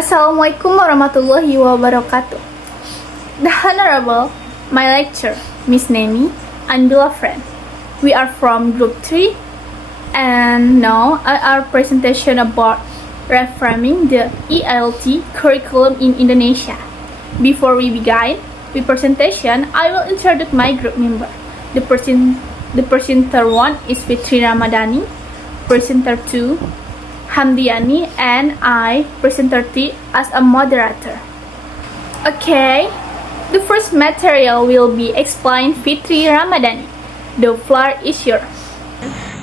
Assalamualaikum warahmatullahi wabarakatuh. The Honorable, my lecturer, Miss Nemi, and beloved friend. We are from Group 3, and now our presentation about reframing the ELT curriculum in Indonesia. Before we begin the presentation, I will introduce my group member. The presenter 1 is Fitri Ramadhani, presenter 2 Hamdiani, and I, presenter 3, as a moderator. Okay, the first material will be explained Fitri Ramadhani. The floor is yours.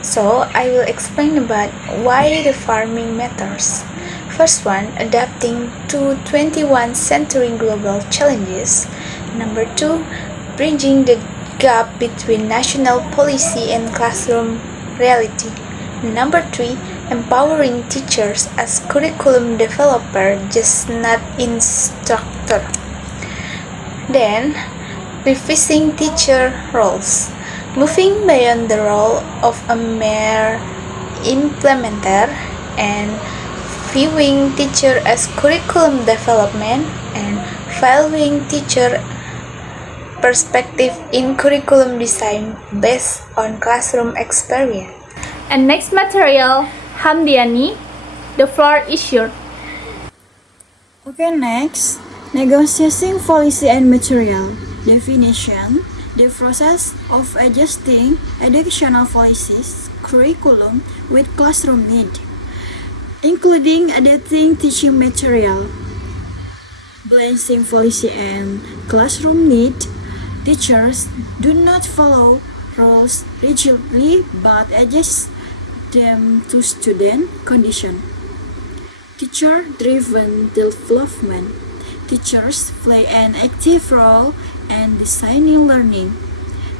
So, I will explain about why the farming matters. First one, adapting to 21st century global challenges. Number 2, bridging the gap between national policy and classroom reality. Number 3, empowering teachers as curriculum developer, just not instructor. Then, revising teacher roles. Moving beyond the role of a mere implementer and viewing teacher as curriculum development and valuing teacher perspective in curriculum design based on classroom experience. And next material, Hamdiani, the floor is yours. Okay, next, negotiating policy and material. Definition: the process of adjusting educational policies, curriculum with classroom need, including adapting teaching material. Balancing policy and classroom need. Teachers do not follow rules rigidly but adjust them to student condition. Teacher-driven development. Teachers play an active role in designing learning,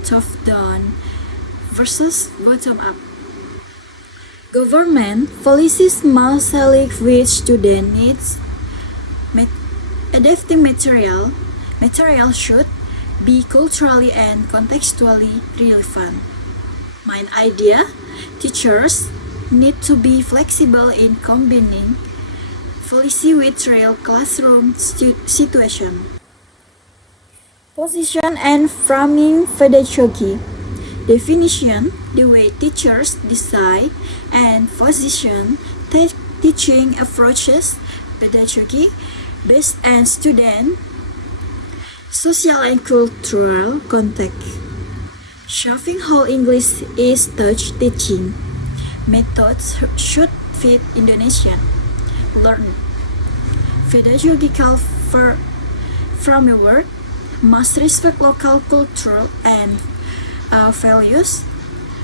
top-down versus bottom-up. Government policies must select which student needs. Adapting material. Material should be culturally and contextually relevant. Main idea: teachers need to be flexible in combining policy with real classroom situation. Position and framing pedagogy. Definition: the way teachers decide and position teaching approaches, pedagogy based on student, social and cultural context. Showing how English is taught teaching. Methods should fit Indonesian learning. Pedagogical framework must respect local culture and values.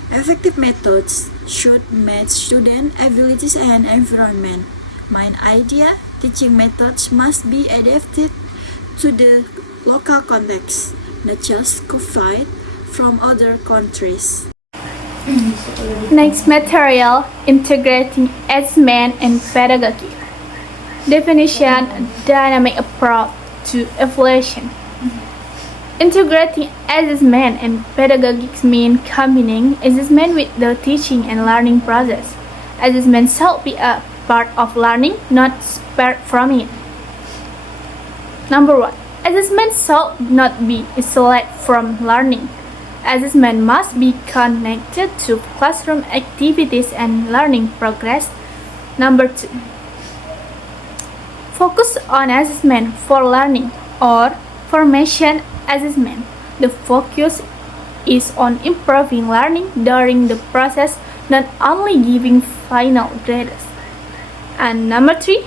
Effective methods should match student abilities and environment. Main idea: teaching methods must be adapted to the local context, not just copied from other countries. Next material, integrating assessment and pedagogy. Definition: dynamic approach to evaluation. Integrating assessment and pedagogy means combining assessment with the teaching and learning process. Assessment should be a part of learning, not separate from it. Number 1. Assessment should not be isolated from learning. Assessment must be connected to classroom activities and learning progress. Number 2. Focus on assessment for learning or formation assessment. The focus is on improving learning during the process, not only giving final grades. And number 3.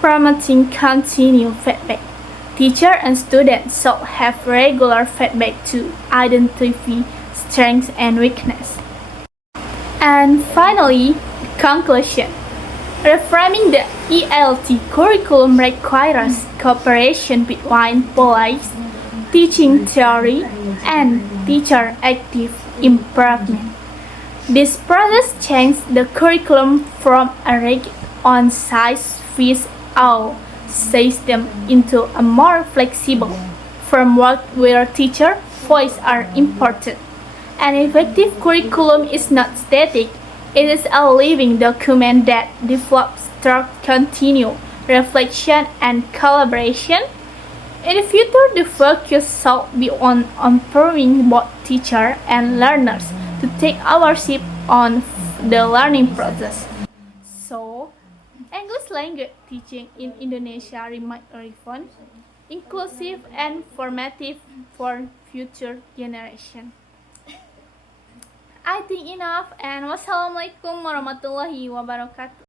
Promoting continued feedback. Teacher and students should have regular feedback to identify strengths and weakness. And finally, conclusion. Reframing the ELT curriculum requires cooperation between policy, teaching theory, and teacher active improvement. This process changes the curriculum from a rigid on-size-fits-all system into a more flexible framework where teacher voices are important. An effective curriculum is not static, it is a living document that develops through continued reflection, and collaboration. In the future, the focus shall be on empowering both teachers and learners to take ownership on the learning process. So, English language teaching in Indonesia remains relevant, inclusive, and formative for future generations. I think enough, and wassalamualaikum warahmatullahi wabarakatuh.